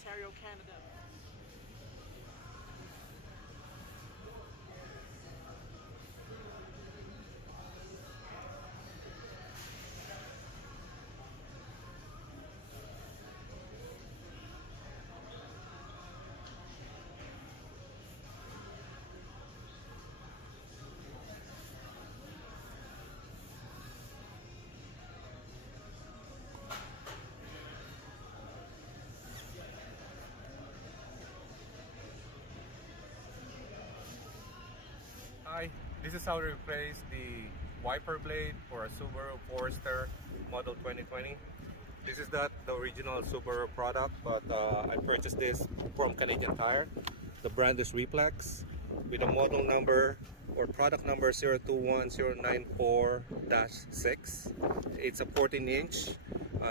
Ontario, Canada. Hi, this is how to replace the wiper blade for a Subaru Forester model 2020. This is not the original Subaru product, but I purchased this from Canadian Tire. The brand is Reflex with a model number or product number 021094-6. It's a 14-inch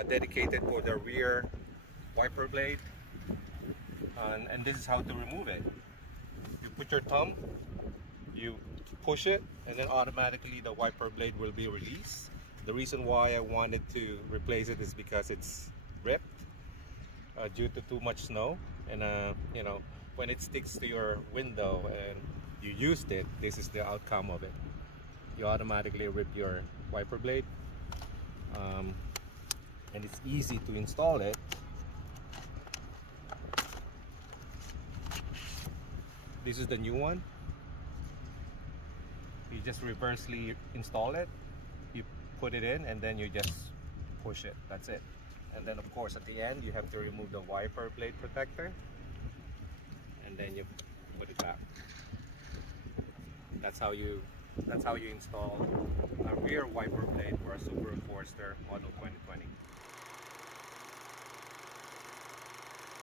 dedicated for the rear wiper blade, and this is how to remove it. You put your thumb, you push it, and then automatically the wiper blade will be released. The reason why I wanted to replace it is because it's ripped due to too much snow, and you know, when it sticks to your window and you used it, this is the outcome of it. You automatically rip your wiper blade, and it's easy to install it. This is the new one. You just reversely install it, you put it in, and then you just push it. That's it. And then of course at the end you have to remove the wiper blade protector, and then you put it back. That's how you install a rear wiper blade for a Subaru Forester model 2020.